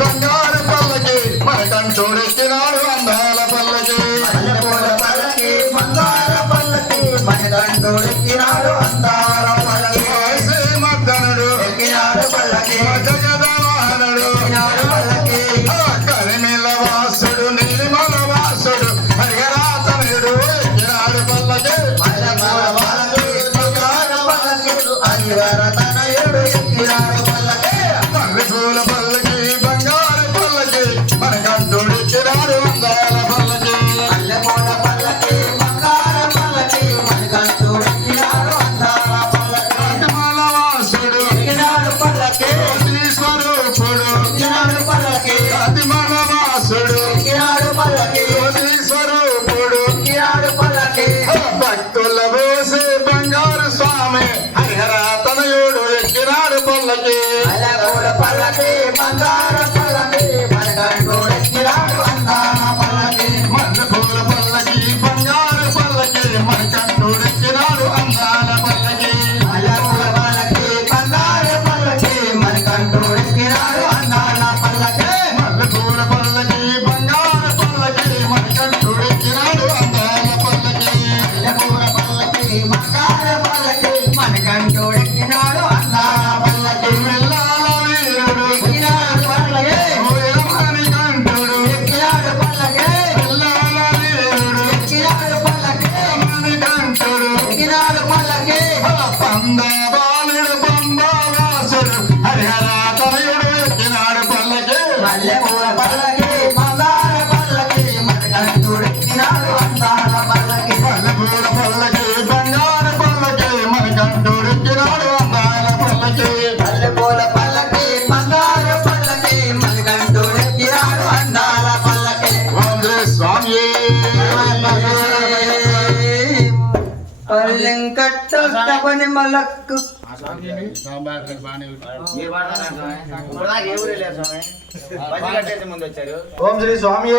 బంగారు పల్లకి మనకంటోడెక్కినాడు అందాల పల్లకి మల్లెపూల పల్లకి బంగారు పల్లకి మనకంటోడెక్కినాడు అందాల పల్లకి మద్దనుడు ఎక్కినాడు పల్లకి జగదవాహనుడు ఎక్కినాడు పల్లకి కరిమిల వాసుడు నిర్మల వాసుడు హరిహరాతనుడు ఎక్కినాడు పల్లకి మల్లెపూల పల్లకి బంగారు పల్లకి హరిహరతనయుడు ఎక్కినాడు పల్లకి మల్లెపూల పల్లకి బంగారు పల్లకి మనకంటోడెక్కినాడు అందాల పల్లకి మల్లెపూల పల్లకి బంగారు పల్లకి మనకంటోడెక్కినాడు అందాల పల్లకి నిర్మల వాసుడు ఎక్కినాడు పల్లకి స్వరూపుడు ఎక్కినాడు పల్లకి అతిమల వాసుడు ఎక్కినాడు పల్లకి స్వరూపుడు ఎక్కినాడు పల్లకి భక్తుల పోసే బంగారు స్వామి హరిహరాతనయుడు ఎక్కినాడు పల్లకి మల్లెపూల పల్లకి బంగారు పల్లకి మనకంటోడెక్కినాడు అందాల పల్లకి మల్లెపూల పల్లకి బంగారు పల్లకి మనకంటోడెక్కినాడు అందాల పల్లకి మల్లెపూల పల్లకి బంగారు పల్లకి మనకంటోడెక్కినాడు అందాల పల్లకి మల్లెపూల పల్లకి బంగారు పల్లకి మనకంటోడెక్కినాడు అందాల పల్లకి మల్లెపూల పల్లకి బంగారు పల్లకి మనకంటోడెక్కినాడు అందాల పల్లకి మెల్లాల వీరుడు ఎక్కినాడు పల్లకి వీరమణి కంఠుడు ఎక్కినాడు పల్లకి మెల్లాల వీరుడు ఎక్కినాడు పల్లకి మణి కంఠుడు ఎక్కినాడు పల్లకి పందబాలుడు పంబవాసుడు హరిహరాతనయుడు ఎక్కినాడు పల్లకి మల్లెపూల పల్లకి బంగారు పల్లకి మనకంటోడెక్కినాడు అందాల పల్లకి మల్లెపూల పల్లకి బంగారు పల్లకి మనకంటోడెక్కినాడు అందాల పల్లకి మల్లెపూల పల్లకి బంగారు పల్లకి మనకంటోడెక్కినాడు అందాల పల్లకి వందే స్వామి పల్లెంకట్టని మలక్కు మీరు పాడతారా స్వామి? ఇప్పుడు దాకా ఏ ఊరు వెళ్ళారు స్వామి? బజ్జీ కట్టేసి ముందు వచ్చారు. ఓం శ్రీ స్వామి